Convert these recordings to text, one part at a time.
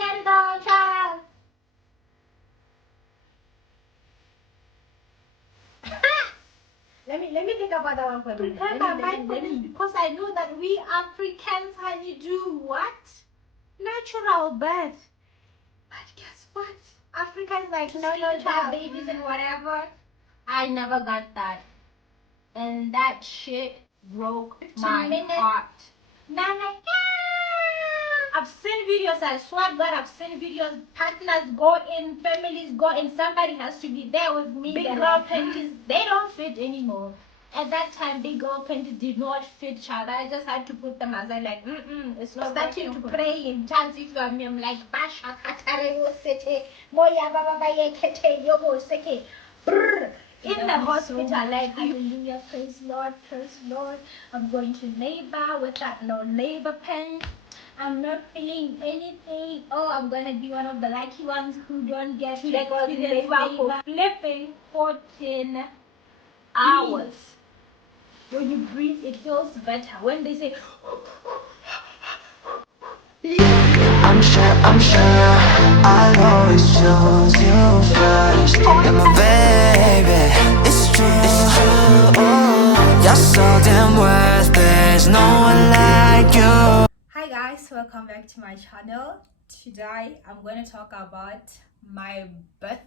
African daughter. Let me think about that one for a minute. Prepare my mind for this because I know that we Africans, honey, do what? Natural birth. But guess what? Africans like no child babies and whatever. I never got that. And that shit broke my heart. Nana, I've seen videos, I swear God, I've seen videos, partners go in, families go in, somebody has to be there with me. Big girl panties, they don't fit anymore. At that time, big girl panties did not fit, child. I just had to put them as I like, it's not starting to pray in tongues. If you are me, I'm like, Basha Katare Sete, Moya Baba Kete, Yobo Seke, in the hospital, like, hallelujah, praise Lord, I'm going to labor without no labor pain. I'm not feeling anything. Oh, I'm gonna be one of the lucky ones who don't get to experience labor. Flipping 14 hours. When you breathe, it feels better. When they say, I'm sure I'll always choose you first. You're my baby, it's true, oh, you're so damn worth, there's no one like you. hi guys, welcome back to my channel. Today I'm going to talk about my birth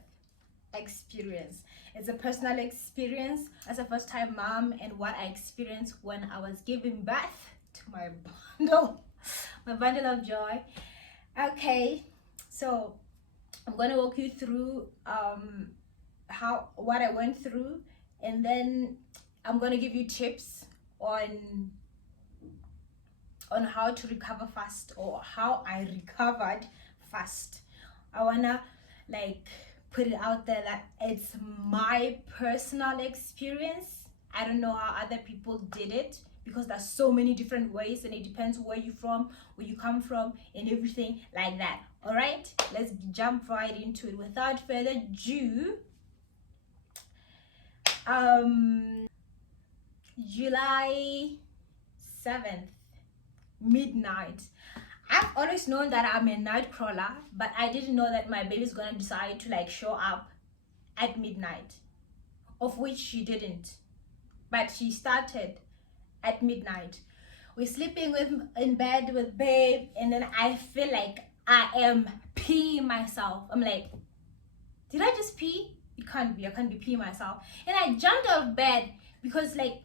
experience. It's a personal experience as a first time mom and what I experienced when I was giving birth to my bundle of joy. Okay, so I'm going to walk you through what I went through, and then I'm going to give you tips on how to recover fast, or how I recovered fast. I wanna like put it out there that it's my personal experience. I don't know how other people did it, because there's so many different ways and it depends where you're from, where you come from, and everything like that. All right, let's jump right into it without further ado. July 7th, midnight. I've always known that I'm a night crawler, but I didn't know that my baby's gonna decide to like show up at midnight, of which she didn't, but she started at midnight. We're sleeping in bed with babe, and then I feel like I am peeing myself. I'm like, did I just pee? It can't be. I can't be peeing myself. And I jumped out of bed because, like,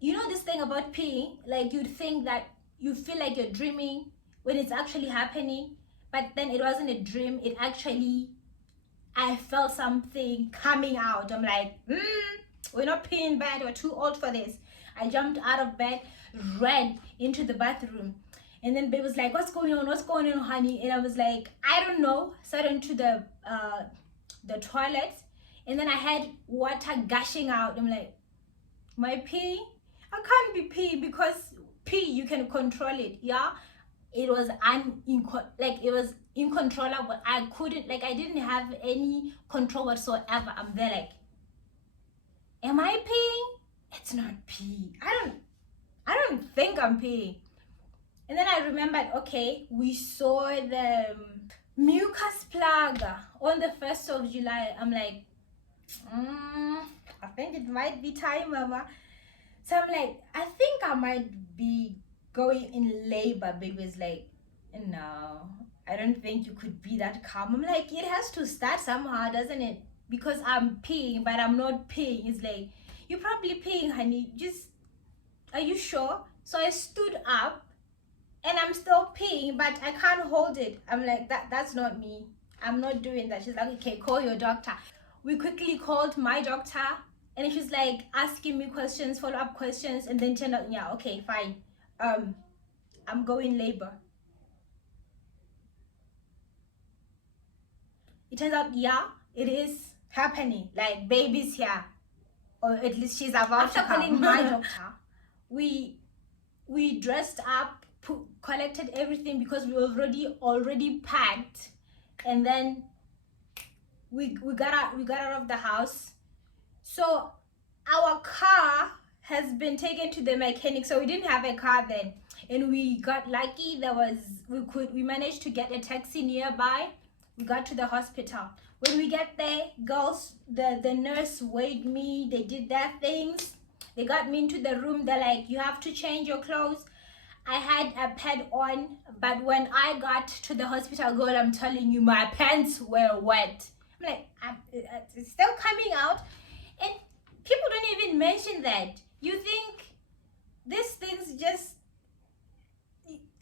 you know this thing about peeing, like you'd think that you feel like you're dreaming when it's actually happening, but then it wasn't a dream. It actually, I felt something coming out. I'm like, we're not peeing in bed, we're too old for this. I jumped out of bed, ran into the bathroom, and then babe was like, what's going on, honey? And I was like, I don't know. Sat into the toilet, and then I had water gushing out. I'm like, am I peeing? I can't be peeing, because pee, you can control it. Yeah, it was it was incontrollable. I couldn't, like, I didn't have any control whatsoever. I'm there like, am I peeing? It's not pee. I don't think I'm peeing. And then I remembered, okay, we saw the mucus plug on the 1st of July. I'm like, I think it might be time, mama. So I'm like, I think I might be going in labor. Baby's like, no, I don't think you could be that calm. I'm like, it has to start somehow, doesn't it? Because I'm peeing, but I'm not peeing. It's like, you're probably peeing, honey. Just, are you sure? So I stood up, and I'm still peeing, but I can't hold it. I'm like, that's not me. I'm not doing that. She's like, okay, call your doctor. We quickly called my doctor, and she's like asking me questions, follow-up questions, and then turned out, yeah, okay, fine. I'm going labor. It turns out, yeah, it is happening. Like, baby's here, or at least she's about to come. After calling my doctor, we dressed up, collected everything, because we already packed, and then we got out of the house. So our car has been taken to the mechanic. So we didn't have a car then. and we got lucky. We managed to get a taxi nearby. We got to the hospital. When we get there, girls, the nurse weighed me. They did their things. They got me into the room. They're like, you have to change your clothes. I had a pad on, but when I got to the hospital, girl, I'm telling you, my pants were wet. I'm like, it's still coming out. And people don't even mention that. You think these things just,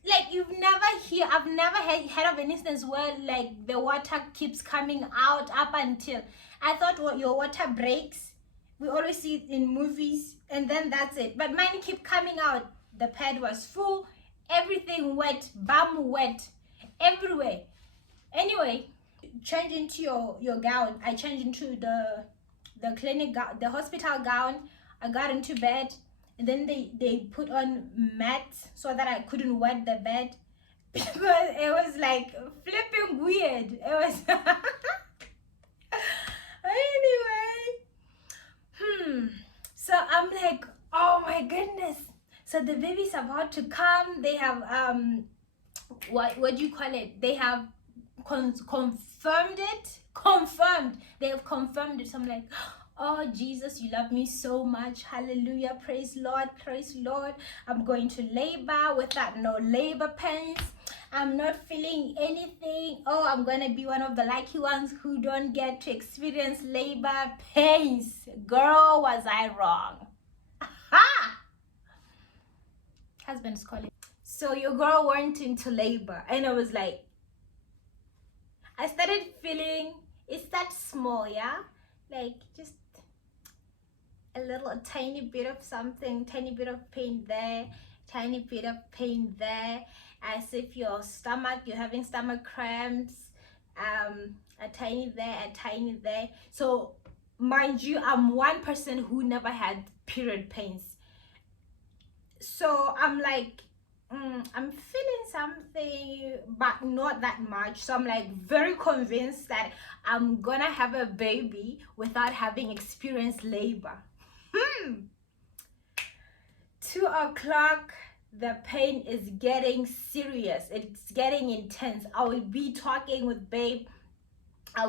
like, I've never heard of an instance where like the water keeps coming out up until, I thought your water breaks. We always see it in movies and then that's it. But mine keep coming out. The pad was full, everything wet, bum wet, everywhere. Anyway, change into your gown. I changed into the clinic gown, the hospital gown. I got into bed, and then they put on mats so that I couldn't wet the bed because it was like flipping weird. It was anyway. So I'm like, oh my goodness. So the baby's about to come. They have what do you call it? They have confirmed it. They have confirmed it. So I'm like, oh Jesus, you love me so much. Hallelujah. Praise Lord. Praise Lord. I'm going to labor without no labor pains. I'm not feeling anything. Oh, I'm gonna be one of the lucky ones who don't get to experience labor pains. Girl, was I wrong? Ha! Husband's calling. So your girl went into labor, and I was like, I started feeling, it's that small, yeah, like just a tiny bit of something, tiny bit of pain there, tiny bit of pain there, as if your stomach, you're having stomach cramps, a tiny there, a tiny there. So mind you, I'm one person who never had period pains. So I'm like, I'm feeling something, but not that much. So I'm like very convinced that I'm gonna have a baby without having experienced labor. 2 o'clock, the pain is getting serious. It's getting intense. I will be talking with babe.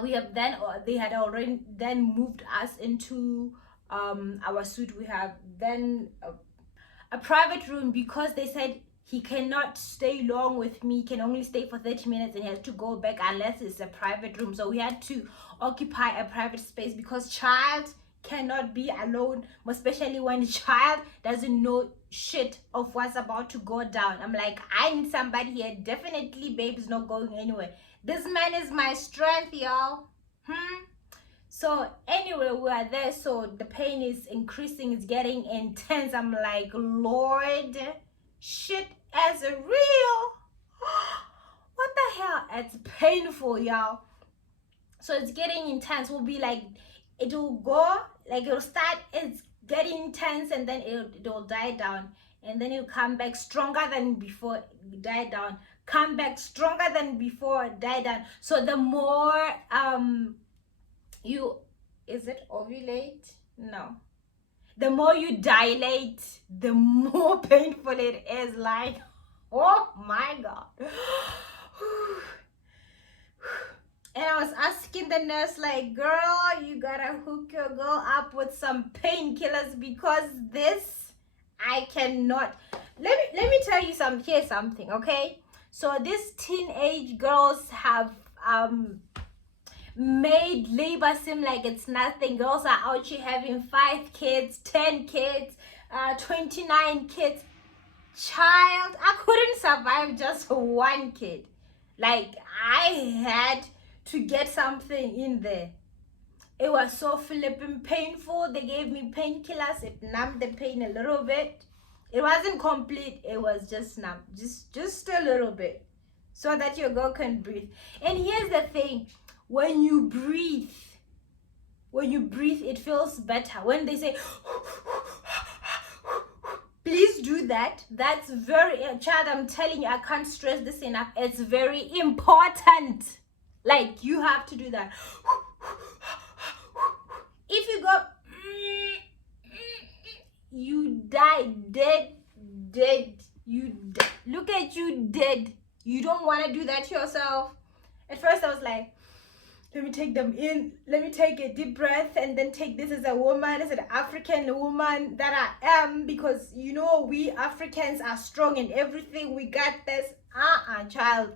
They had already then moved us into our suite. We have then a private room because they said he cannot stay long with me, can only stay for 30 minutes and he has to go back unless it's a private room. So we had to occupy a private space because child cannot be alone, especially when the child doesn't know shit of what's about to go down. I'm like, I need somebody here. Definitely babe's not going anywhere. This man is my strength, y'all. So anyway, we are there. So the pain is increasing, it's getting intense. I'm like, Lord, shit as a real. What the hell? It's painful, y'all. So it's getting intense. We'll be like, it'll go, like it'll start, it's getting intense, and then it'll die down, and then it'll come back stronger than before, die down, come back stronger than before, die down. So the more is it ovulate? No. The more you dilate, the more painful it is. Like, oh my God. And I was asking the nurse, like, girl, you gotta hook your girl up with some painkillers because this, I cannot. Let me tell you here's something, okay? So these teenage girls have made labor seem like it's nothing. Girls are out here having 5 kids, 10 kids, 29 kids. Child, I couldn't survive just 1 kid. Like, I had to get something in there. It was so flipping painful. They gave me painkillers. It numbed the pain a little bit. It wasn't complete. It was just numb, just a little bit, so that your girl can breathe. And here's the thing. When you breathe, it feels better. When they say, please do that. That's very, child, I'm telling you, I can't stress this enough. It's very important. Like, you have to do that. If you go, you die dead, you die. Look at you dead. You don't want to do that to yourself. At first I was like, let me take them in, let me take a deep breath and then take this as a woman, as an African woman that I am, because you know we Africans are strong in everything. We got this. Child.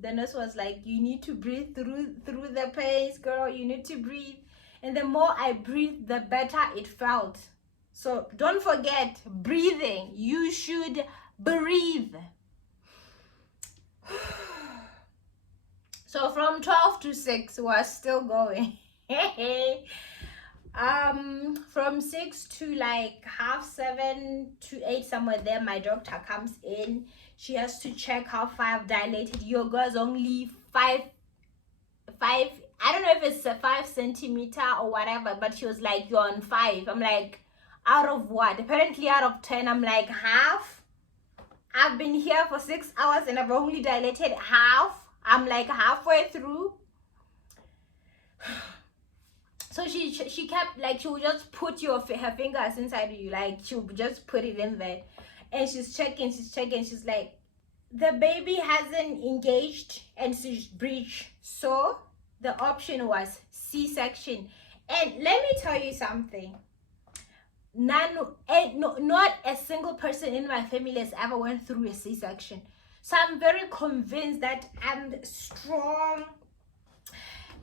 The nurse was like, you need to breathe through the pains, girl. You need to breathe. And the more I breathed, the better it felt. So don't forget breathing. You should breathe. So from 12 to 6 we're still going. From 6 to like 6:30 to 8, somewhere there, my doctor comes in. She has to check how far I've dilated. Your girl's only five, I don't know if it's a 5 centimeter or whatever, but she was like, you're on 5. I'm like, out of what? Apparently out of 10. I'm like, half. I've been here for 6 hours and I've only dilated half. I'm like halfway through. So she kept like, she would just put her fingers inside you, like she would just put it in there, and she's checking. She's like, the baby hasn't engaged and she's breached, so the option was C-section. And let me tell you something, not a single person in my family has ever went through a C-section. So I'm very convinced that I'm strong,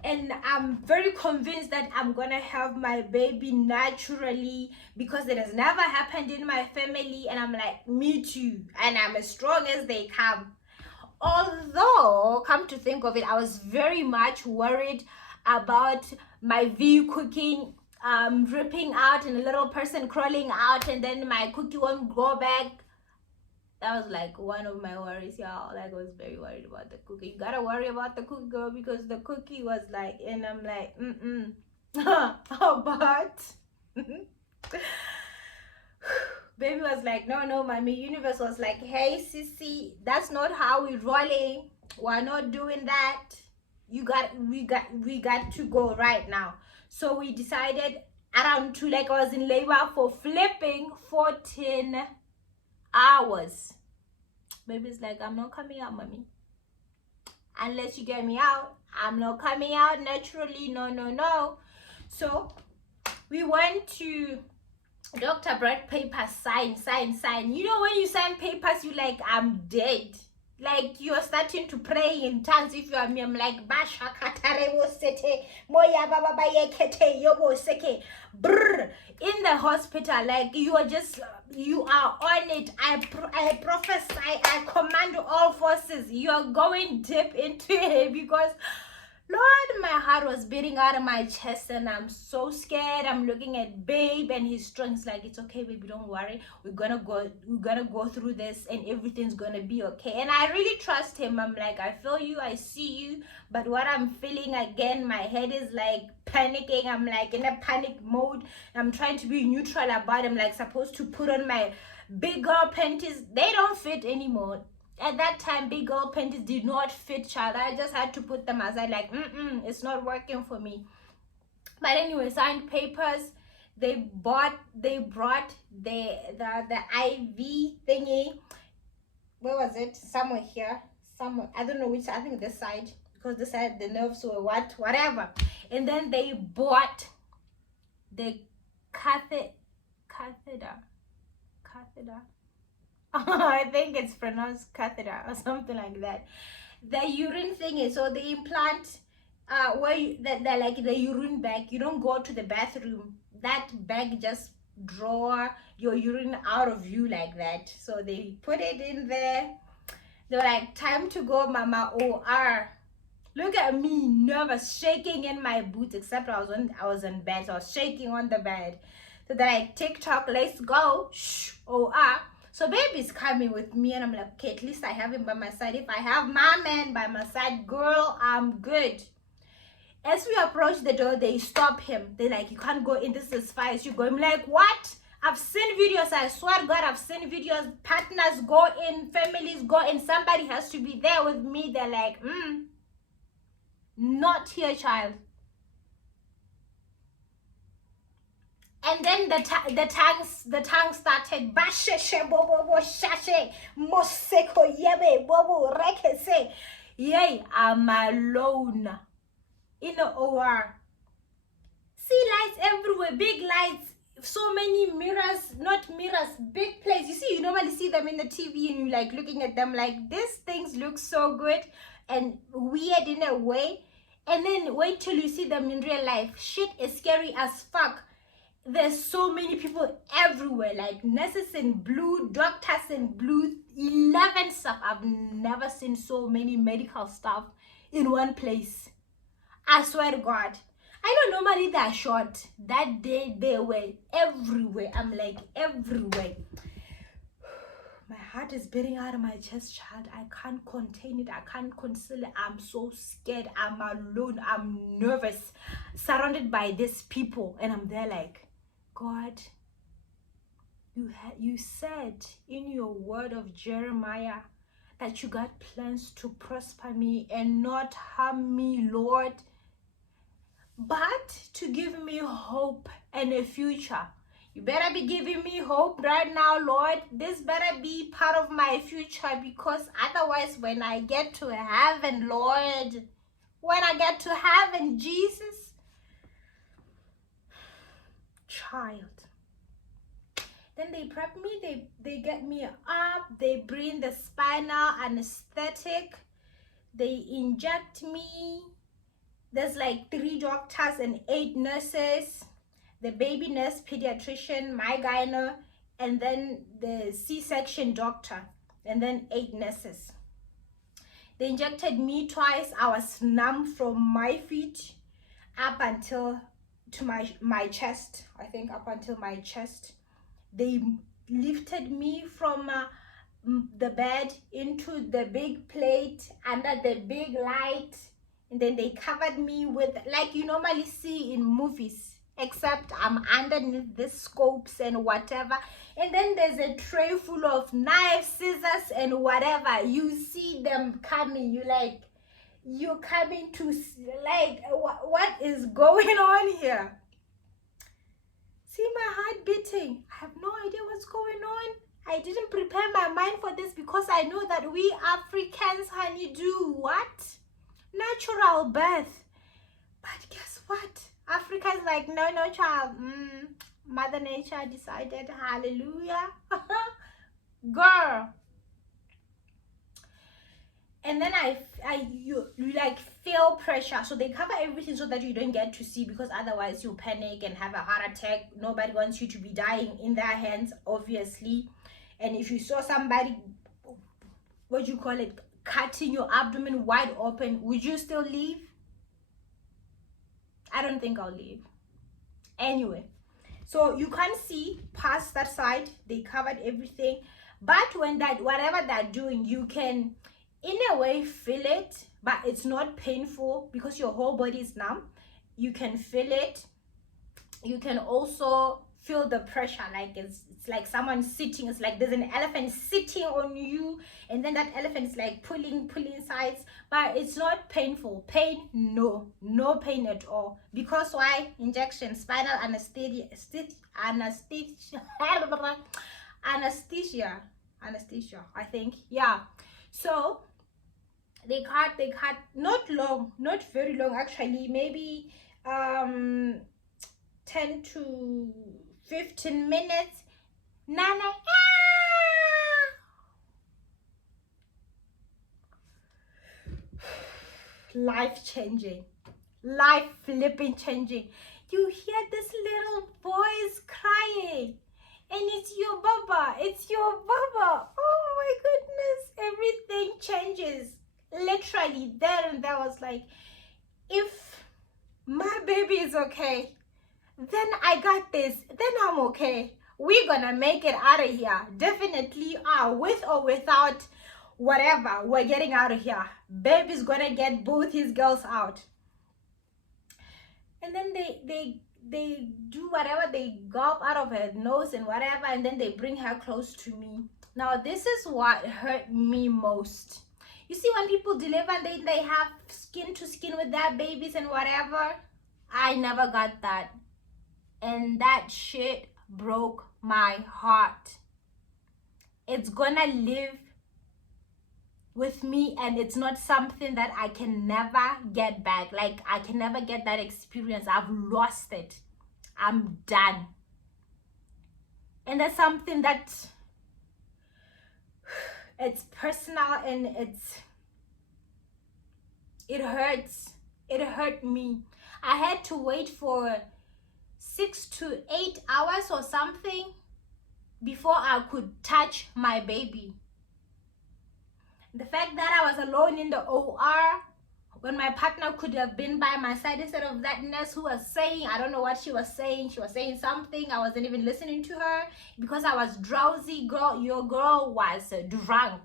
and I'm very convinced that I'm gonna have my baby naturally, because it has never happened in my family. And I'm like, me too, and I'm as strong as they come. Although, come to think of it, I was very much worried about my V cooking dripping out and a little person crawling out, and then my cookie won't go back. That was like one of my worries, y'all. Like, I was very worried about the cookie. You gotta worry about the cookie, girl, because the cookie was like, and I'm like, but baby was like, no, mommy. Universe was like, hey, sissy, that's not how we're rolling. We're not doing that. We got to go right now. So we decided around 2, like I was in labor for flipping 14 hours. Baby's like, I'm not coming out, mommy, unless you get me out. I'm not coming out naturally. No. So we went to Dr. Brad papers, sign. You know, when you sign papers, you like, I'm dead. Like, you're starting to pray in tongues. If you are me, I'm like, Basha katarebo sete moya baba baye kete yobo seke brr. In the hospital, like, you are on it. I prophesy, I command all forces. You are going deep into it, because Lord, my heart was beating out of my chest and I'm so scared. I'm looking at babe and he's strong. It's like, it's okay, baby, don't worry. We're gonna go through this and everything's gonna be okay. And I really trust him. I'm like, I feel you, I see you. But what I'm feeling, again, my head is like panicking. I'm like in a panic mode. I'm trying to be neutral about it. I'm like supposed to put on my big girl panties. They don't fit anymore. At that time, big girl panties did not fit, child. I just had to put them aside, like, it's not working for me. But anyway, signed papers. They brought the IV thingy. Where was it? Somewhere here. Somewhere. I don't know which. I think this side, because this side the nerves were whatever. And then they bought the catheter. I think it's pronounced catheter or something like that. The urine thingy. So the implant, where like the urine bag. You don't go to the bathroom. That bag just draw your urine out of you like that. So they put it in there. They were like, time to go, mama. OR. Look at me, nervous, shaking in my boots. Except I was in bed, so I was shaking on the bed. So they're like, TikTok, let's go. Shh. OR. So baby's coming with me, and I'm like, okay, at least I have him by my side. If I have my man by my side, girl, I'm good. As we approach the door, they stop him. They're like, you can't go in. This is fire. You go. I'm like, what? I've seen videos. I swear to God, I've seen videos. Partners go in, families go in. Somebody has to be there with me. They're like, not here, child. And then the tongue started basheshe bobo bo shashe moseko yebe bobo rekese. Yay, I'm alone in the OR. See lights everywhere, big lights, so many mirrors, not mirrors, big place. You see, you normally see them in the TV and you like looking at them like these things look so good and weird in a way. And then wait till you see them in real life. Shit is scary as fuck. There's so many people everywhere, like nurses in blue, doctors in blue, 11 stuff. I've never seen so many medical stuff in one place. I swear to God. I know normally they're short. That day they were everywhere. I'm like everywhere. My heart is beating out of my chest, child. I can't contain it. I can't conceal it. I'm so scared. I'm alone. I'm nervous. Surrounded by these people. And I'm there like, God, you said in your word of Jeremiah that you got plans to prosper me and not harm me, Lord, but to give me hope and a future. You better be giving me hope right now, Lord. This better be part of my future, because otherwise when I get to heaven, Lord, when I get to heaven, Jesus, child, then they prep me, they get me up, they bring the spinal anesthetic, they inject me. There's like 3 doctors and 8 nurses, the baby nurse, pediatrician, my gyno, and then the C-section doctor, and then 8 nurses. They injected me twice. I was numb from my feet up until to my chest. I think up until my chest. They lifted me from the bed into the big plate under the big light, and then they covered me with, like you normally see in movies, except I'm underneath the scopes and whatever. And then there's a tray full of knives, scissors, and whatever. You see them coming. You're coming to, like, what is going on here? See my heart beating. I have no idea what's going on. I didn't prepare my mind for this, because I know that we Africans, honey, do what? Natural birth. But guess what? Africa is like, no, child. Mother Nature decided. Hallelujah. Girl. And then you like feel pressure, so they cover everything so that you don't get to see, because otherwise you panic and have a heart attack. Nobody wants you to be dying in their hands, obviously. And if you saw somebody, what do you call it, cutting your abdomen wide open, would you still leave? I don't think I'll leave. Anyway, so you can't see past that side. They covered everything. But when whatever they're doing, you can in a way feel it, but it's not painful because your whole body is numb. You can feel it. You can also feel the pressure, like it's like someone sitting. It's like there's an elephant sitting on you, and then that elephant is like pulling sides, but it's not painful. Pain, no pain at all. Because why? Injection, spinal anesthesia, I think. Yeah. So they cut not very long actually, maybe 10 to 15 minutes. Nana, life changing, life flipping changing. You hear this little voice crying, and it's your baba, oh my goodness, everything changes literally there and there. Was like, if my baby is okay, then I got this, then I'm okay. We're gonna make it out of here. Definitely with or without whatever, we're getting out of here. Baby's gonna get both his girls out. And then they do whatever, they gulp out of her nose and whatever, and then they bring her close to me. Now this is what hurt me most. You see, when people deliver, they have skin to skin with their babies and whatever. I never got that. and that shit broke my heart. It's gonna live with me, and it's not something that I can never get back. Like, I can never get that experience. I've lost it. I'm done. And that's something that it's personal, and it hurts. It hurt me. I had to wait for 6 to 8 hours or something before I could touch my baby. The fact that I was alone in the OR when my partner could have been by my side instead of that nurse who was saying, I don't know what she was saying. She was saying something. I wasn't even listening to her because I was drowsy. Girl, your girl was drunk.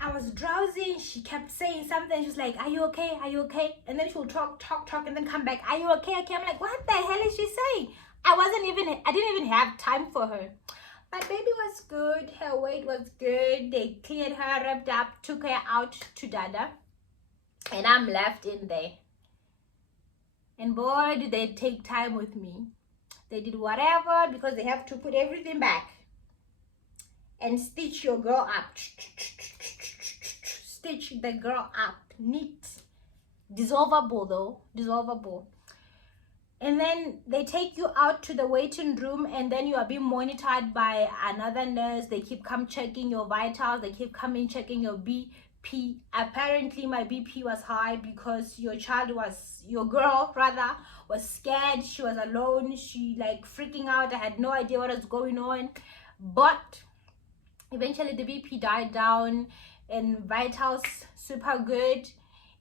I was drowsy. She kept saying something. She was like, are you okay? Are you okay? And then she would talk, and then come back. Are you okay? Okay. I'm like, what the hell is she saying? I didn't even have time for her. My baby was good. Her weight was good. They cleared her, wrapped up, took her out to Dada. And I'm left in there. And boy, did they take time with me. They did whatever because they have to put everything back and stitch your girl up. Stitch the girl up. Neat. Dissolvable though. Dissolvable. And then they take you out to the waiting room, and then you are being monitored by another nurse. They keep checking your vitals. They keep coming checking your BP. Apparently my BP was high because your girl was scared. She was alone. She like freaking out. I had no idea what was going on. But eventually the BP died down and vitals super good.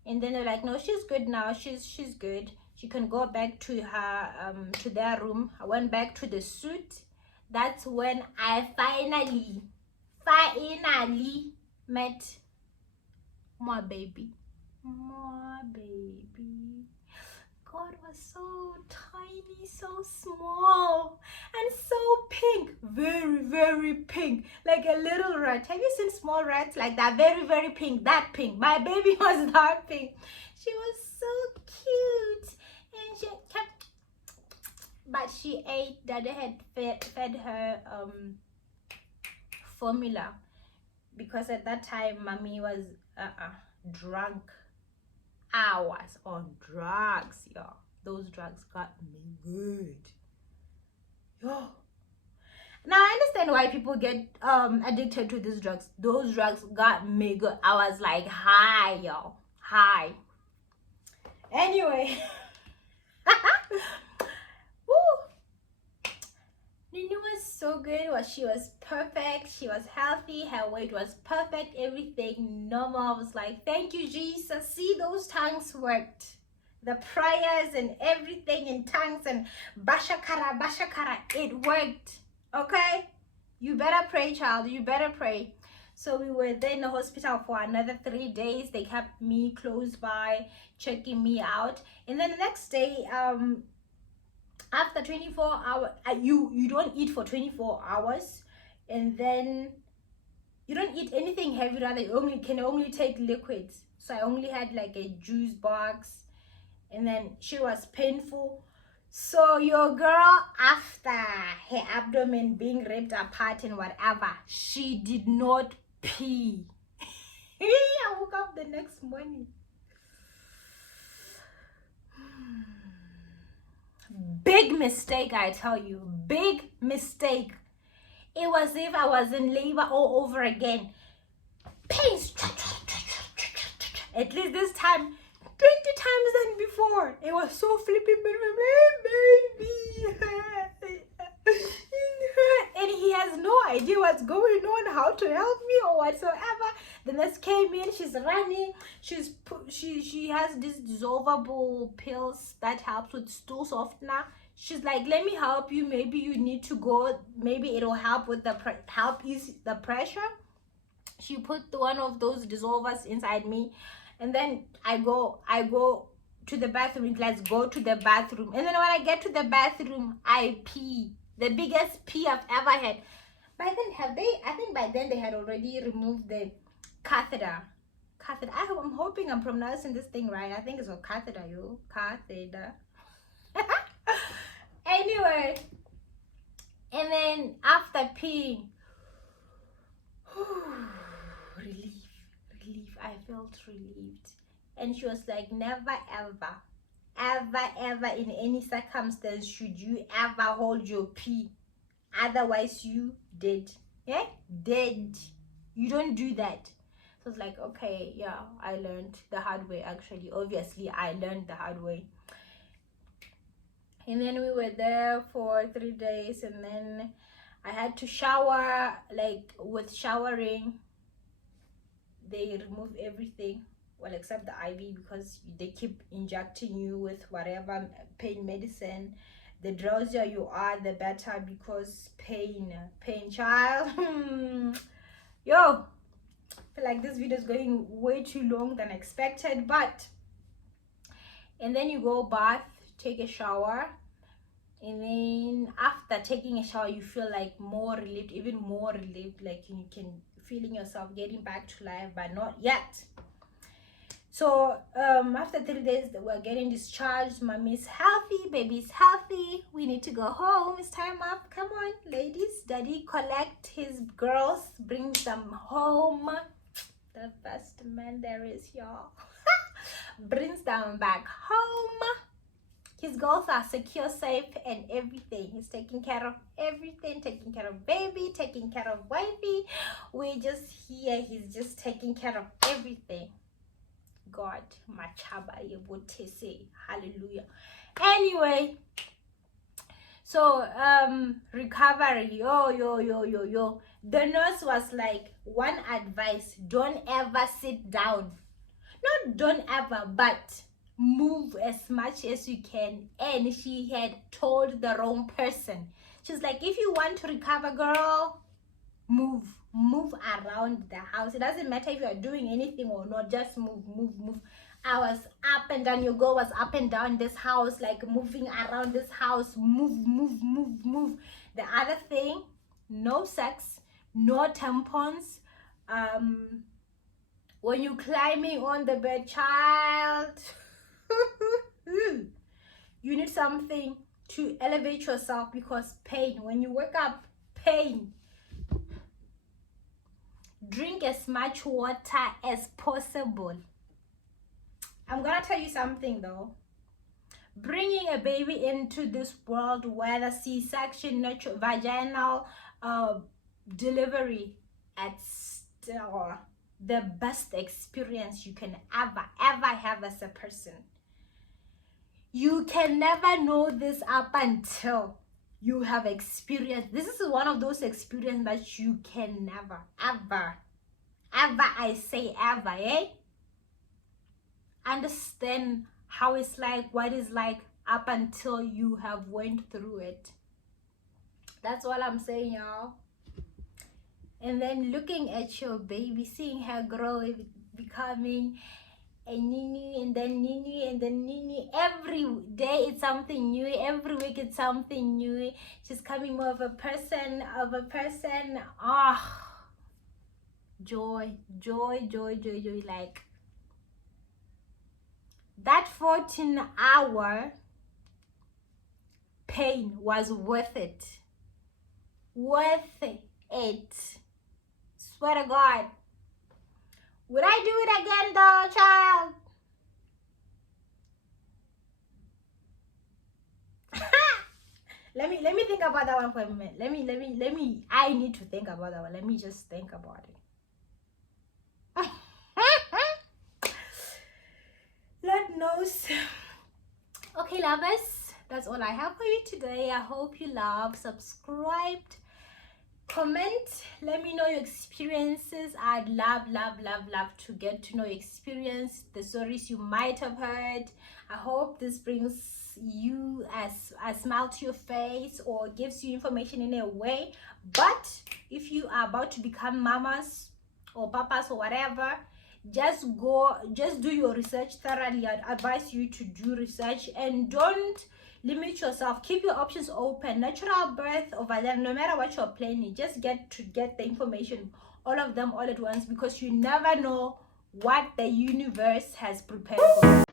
And then they're like, no, she's good now. She's good. She can go back to her to their room. I went back to the suite. That's when I finally met my baby. God was so tiny, so small, and so pink. Very, very pink, like a little rat. Have you seen small rats like that? Very, very pink. That pink. My baby was that pink. She was so cute. And she kept, but she ate. Daddy had fed her formula because at that time mommy was drunk. I was on drugs, y'all. Those drugs got me good. Yo. Now I understand why people get addicted to these drugs. Those drugs got me good. I was like high, y'all. High. Anyway. Nunu was so good. She was perfect. She was healthy. Her weight was perfect. Everything normal. I was like, thank you, Jesus. See, those tongues worked. The prayers and everything in tongues and bashakara, it worked. Okay? You better pray, child. You better pray. So we were there in the hospital for another 3 days. They kept me close by, checking me out. And then the next day, after 24 hours, you don't eat for 24 hours. And then you don't eat anything heavy, rather you can only take liquids. So I only had like a juice box. And then she was painful. So your girl, after her abdomen being ripped apart and whatever, she did not pee. I woke up the next morning. Big mistake, I tell you. Big mistake. It was as if I was in labor all over again. Pains. At least this time, 20 times than before. It was so flipping, baby. And he has no idea what's going on, how to help me or whatsoever. The nurse came in, she's running, she has these dissolvable pills that helps with stool softener. She's like, let me help you, maybe you need to go, maybe it'll help with the help ease the pressure. She put one of those dissolvers inside me, and then I go to the bathroom. Let's go to the bathroom. And then when I get to the bathroom, I pee. The biggest pee I've ever had. By then, I think by then they had already removed the catheter. I'm hoping I'm pronouncing this thing right. I think it's a catheter, Catheter. Anyway, and then after peeing, relief, I felt relieved. And she was like, never ever in any circumstance should you ever hold your pee, otherwise you dead. Yeah, dead. You don't do that. So it's like, okay, yeah, I learned the hard way. Actually, obviously I learned the hard way. And then we were there for 3 days, and then I had to shower. Like, with showering, they remove everything, well, except the IV, because they keep injecting you with whatever pain medicine. The drowsier you are, the better, because pain child. Yo, I feel like this video is going way too long than expected. But, and then you go bath, take a shower, and then after taking a shower you feel like more relieved, even more relieved, like you can feeling yourself getting back to life, but not yet. So after 3 days we're getting discharged. Mommy's healthy, baby's healthy, we need to go home, it's time up. Come on ladies, daddy collect his girls, brings them home. The best man there is, y'all. Brings them back home. His girls are secure, safe, and everything. He's taking care of everything, taking care of baby, taking care of wifey. We're just here, he's just taking care of everything. God, machaba yebotese, hallelujah. Anyway, so recovery, yo. The nurse was like, one advice, don't ever sit down. Not don't ever, but move as much as you can. And she had told the wrong person. She's like, if you want to recover, girl, move around the house. It doesn't matter if you're doing anything or not, just move. I was up and down, your girl was up and down this house, like moving around this house. Move. The other thing, no sex, no tampons. When you climbing on the bed, child, you need something to elevate yourself, because pain, when you wake up, pain. Drink as much water as possible. I'm gonna tell you something though. Bringing a baby into this world, whether C-section, natural vaginal delivery, it's still the best experience you can ever have as a person. You can never know this up until you have experienced. This is one of those experiences that you can never ever, I say ever, understand how it's like, what it's like, up until you have went through it. That's all I'm saying, y'all. And then looking at your baby, seeing her grow, becoming a nini, and then nini, and then nini. Every day it's something new, every week it's something new. She's coming more of a person. Joy. Like, that 14-hour pain was worth it. Swear to God. Would I do it again though, child? Let me think about that one for a moment. Let me I need to think about that one. Let me just think about it. Lord knows. Okay, lovers, that's all I have for you today. I hope you love, subscribed, comment, let me know your experiences. I'd love to get to know your experience, the stories you might have heard. I hope this brings you a smile to your face or gives you information in a way. But if you are about to become mamas or papas or whatever, just do your research thoroughly. I'd advise you to do research, and don't limit yourself. Keep your options open. Natural birth over there, no matter what you're planning, just get the information, all of them all at once, because you never know what the universe has prepared for you.